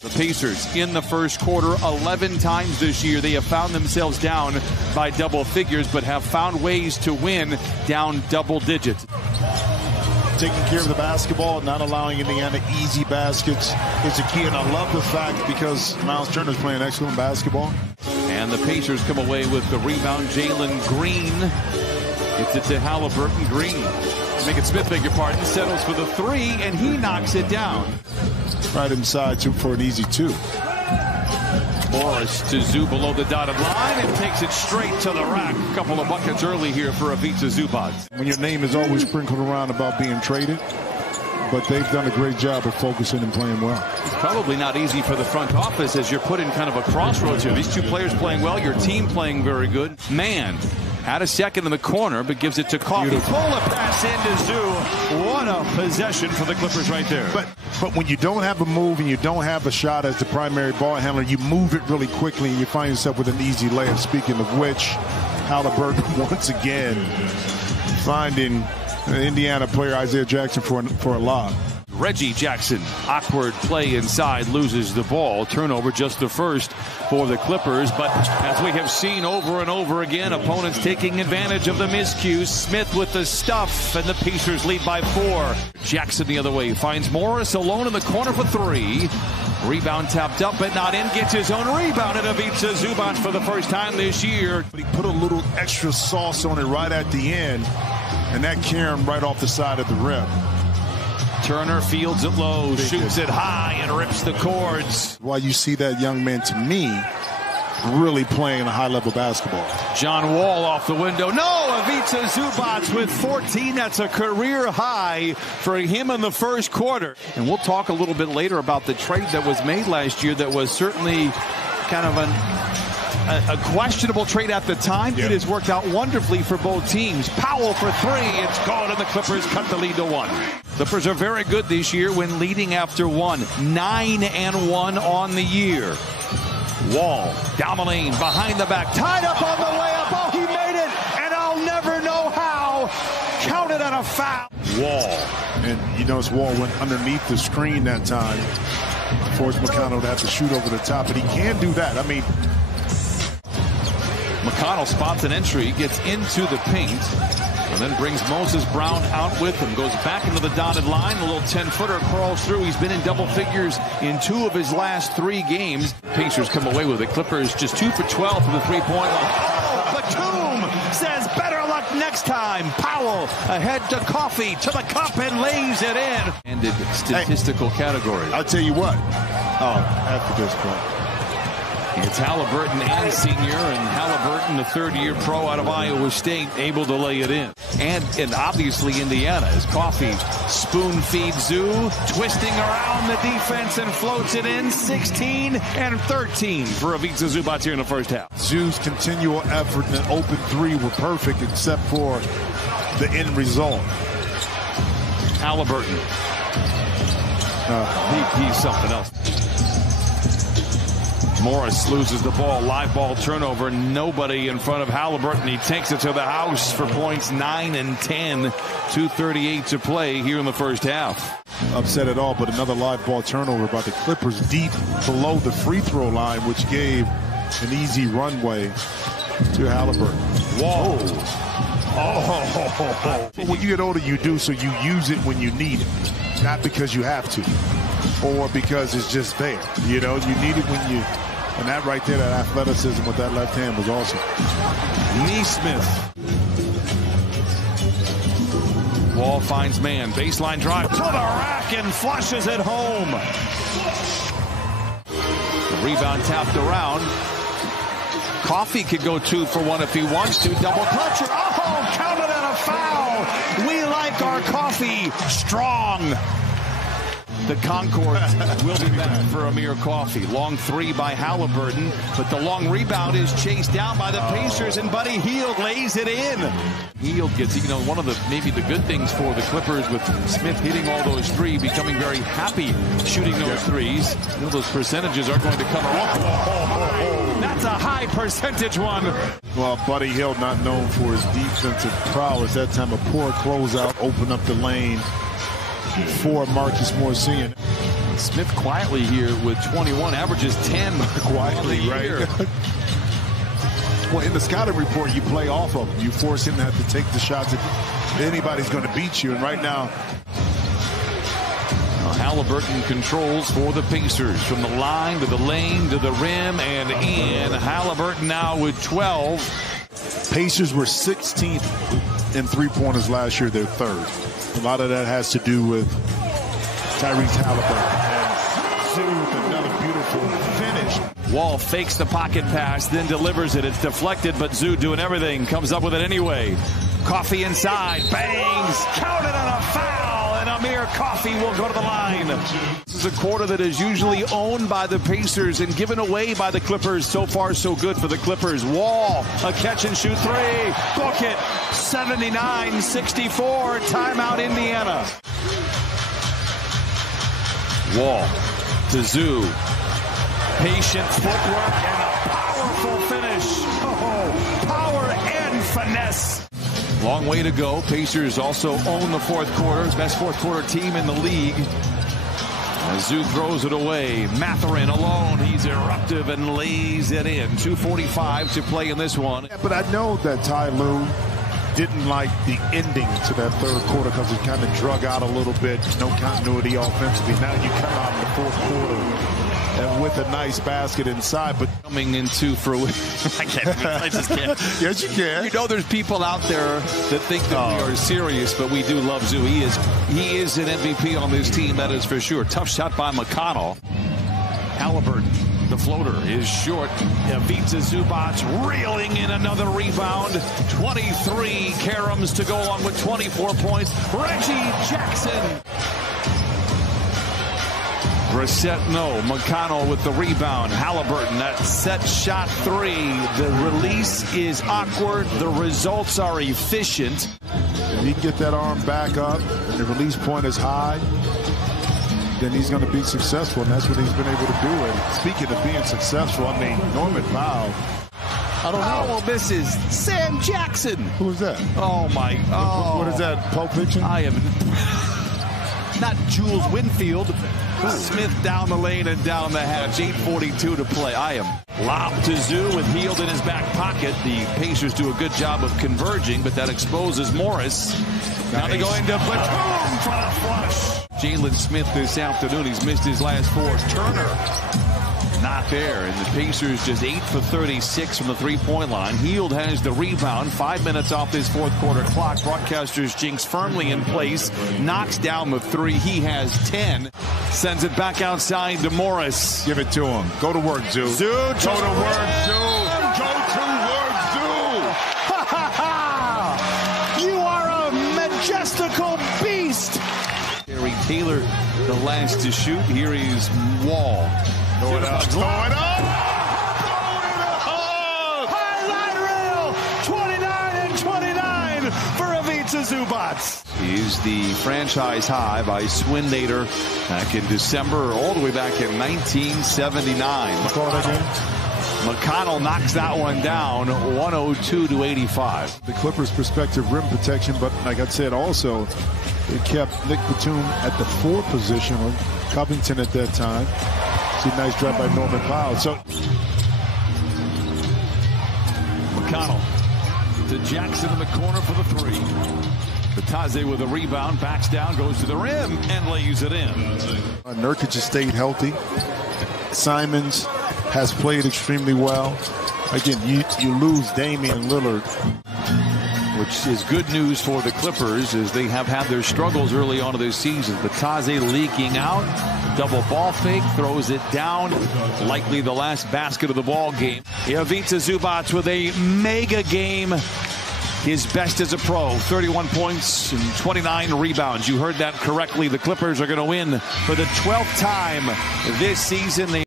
The Pacers in the first quarter 11 times this year. They have found themselves down by double figures, but have found ways to win down double digits. Taking care of the basketball and not allowing Indiana easy baskets is the key. And I love the fact because Miles Turner is playing excellent basketball. And the Pacers come away with the rebound. Jalen Green gets it to Halliburton. Green, Megan Smith, beg your pardon, settles for the three, and he knocks it down. Right inside for an easy two. Morris to Zoo below the dotted line and takes it straight to the rack. A couple of buckets early here for Ivica Zubac. When your name is always sprinkled around about being traded, but they've done a great job of focusing and playing well. It's probably not easy for the front office as you're put in kind of a crossroads here. These two players playing well, your team playing very good. Man had a second in the corner, but gives it to Coffey. Pull a pass into Zoo. What a possession for the Clippers right there. But when you don't have a move and you don't have a shot as the primary ball handler, you move it really quickly and you find yourself with an easy layup. Speaking of which, Halliburton once again finding an Indiana player, Isaiah Jackson, for a lob. Reggie Jackson, awkward play inside, loses the ball. Turnover, just the first for the Clippers. But as we have seen over and over again, opponents taking advantage of the miscues. Smith with the stuff, and the Pacers lead by 4. Jackson the other way, finds Morris alone in the corner for 3. Rebound tapped up, but not in. Gets his own rebound, and Ivica Zubac for the first time this year. But he put a little extra sauce on it right at the end, and that carried him right off the side of the rim. Turner fields it low, shoots it high, and rips the cords. While you see that young man, to me, really playing a high-level basketball. John Wall off the window. No, Ivica Zubac with 14. That's a career high for him in the first quarter. And we'll talk a little bit later about the trade that was made last year that was certainly kind of a questionable trade at the time. Yeah. It has worked out wonderfully for both teams. Powell for 3. It's gone, and the Clippers cut the lead to 1. Clippers are very good this year when leading after 1. 9-1 on the year. Wall down the lane, behind the back, tied up on the layup. Oh, he made it, and I'll never know how. Counted on a foul. Wall. And you notice Wall went underneath the screen that time. Forced McConnell to have to shoot over the top, but he can do that. I mean, McConnell spots an entry, gets into the paint, and then brings Moses Brown out with him. Goes back into the dotted line. A little 10-footer crawls through. He's been in double figures in 2 of his last 3 games. Pacers come away with it. Clippers just 2 for 12 from the three-point line. Oh, Batum says better luck next time. Powell ahead to Coffey, to the cup, and lays it in. Ended statistical category. I'll tell you what. After this point. It's Halliburton and senior, and Halliburton, the third-year pro out of Iowa State, able to lay it in. And obviously Indiana, as Coffey spoon feeds Zoo, twisting around the defense and floats it in. 16 and 13 for Ivica Zubac here in the first half. Zoo's continual effort and open 3 were perfect except for the end result. Halliburton. He's something else. Morris loses the ball. Live ball turnover. Nobody in front of Halliburton. He takes it to the house for points 9 and 10. 2:38 to play here in the first half. Upset at all, but another live ball turnover by the Clippers deep below the free throw line, which gave an easy runway to Halliburton. Whoa. Oh. When you get older, you do, so you use it when you need it. Not because you have to, or because it's just there. You know, you need it when you... And that right there, that athleticism with that left hand was awesome. Nesmith. Wall finds man. Baseline drive to the rack and flushes it home. The rebound tapped around. Coffey could go 2 for 1 if he wants to. Double clutcher. Oh, counted on a foul. We like our Coffey strong. The Concord will be back for Amir Coffey. Long 3 by Halliburton, but the long rebound is chased down by the Pacers, and Buddy Hield lays it in. Hield gets, one of the maybe the good things for the Clippers with Smith hitting all those 3, becoming very happy shooting those 3s. Those percentages are going to come around. That's a high percentage one. Well, Buddy Hield, not known for his defensive prowess, that time a poor closeout opened up the lane for Marcus Morris Sr. Smith quietly here with 21, averages 10 quietly, right? Well, in the scouting report, you play off of him. You force him to have to take the shots if anybody's going to beat you. And right now, Halliburton controls for the Pacers from the line to the lane to the rim and in. Halliburton now with 12. Pacers were 16th in three-pointers last year. They're third. A lot of that has to do with Tyrese Halliburton. And Zoo with another beautiful finish. Wall fakes the pocket pass, then delivers it. It's deflected, but Zoo doing everything. Comes up with it anyway. Coffee inside. Bangs. Counted on a foul. And Amir Coffee will go to the line. This is a quarter that is usually owned by the Pacers and given away by the Clippers. So far, so good for the Clippers. Wall, a catch and shoot three. Book it. 79-64. Timeout, Indiana. Wall to Zoo. Patient footwork and a powerful finish. Oh, power and finesse. Long way to go. Pacers also own the fourth quarter. Best fourth quarter team in the league. Zoo throws it away. Mathurin alone. He's eruptive and lays it in. 2:45 to play in this one. Yeah, but I know that Ty Lue didn't like the ending to that third quarter because it kind of drug out a little bit. No continuity offensively. Now you come out in the fourth quarter and with a nice basket inside, but coming into fruition. I just can't. Yes, you can. You know, there's people out there that think that we are serious, but we do love Zoo. He is an MVP on this team, that is for sure. Tough shot by McConnell. Halliburton, the floater is short. Ivica Zubac reeling in another rebound. 23 caroms to go along with 24 points. Reggie Jackson. Brissett, no. McConnell with the rebound. Halliburton, that set shot three. The release is awkward. The results are efficient. If he can get that arm back up and the release point is high, then he's going to be successful, and that's what he's been able to do. And speaking of being successful, I mean, Norman Powell, I don't know. Powell misses. Sam Jackson. Who is that? Oh, my. Oh. What is that, Pulp Fiction? I am not Jules Winfield. Smith down the lane and down the hatch. 8:42 to play. I am lobbed to Zoo with Hield in his back pocket. The Pacers do a good job of converging, but that exposes Morris. Nice. Now they go into Batum for a flush. Jalen Smith this afternoon. He's missed his last four. Turner not there, and the Pacers just 8 for 36 from the three-point line. Hield has the rebound. 5 minutes off this fourth quarter clock. Broadcasters jinx firmly in place. Knocks down the three. He has 10. Sends it back outside to Morris. Give it to him. Go to work, Zoo. Zoo, go to work, Zoo. Go to work, Zoo. Ha ha ha! You are a majestical beast. Gary Taylor, the last to shoot. Here is Wall. Throw it up. Throw it up. Highlight reel. 29 for Ivica Zubac. Is the franchise high by Swindater back in December, all the way back in 1979. McConnell knocks that one down, 102-85. The Clippers' prospective rim protection, but like I said, also it kept Nick Batum at the 4 position, or Covington at that time. See, nice drop by Norman Powell. So McConnell to Jackson in the corner for the three. Bataze with a rebound, backs down, goes to the rim, and lays it in. Nurkic has stayed healthy. Simons has played extremely well. Again, you lose Damian Lillard, which is good news for the Clippers as they have had their struggles early on in this season. Bataze leaking out, double ball fake, throws it down, likely the last basket of the ball game. Ivica Zubac with a mega game. His best as a pro, 31 points and 29 rebounds. You heard that correctly. The Clippers are going to win for the 12th time this season.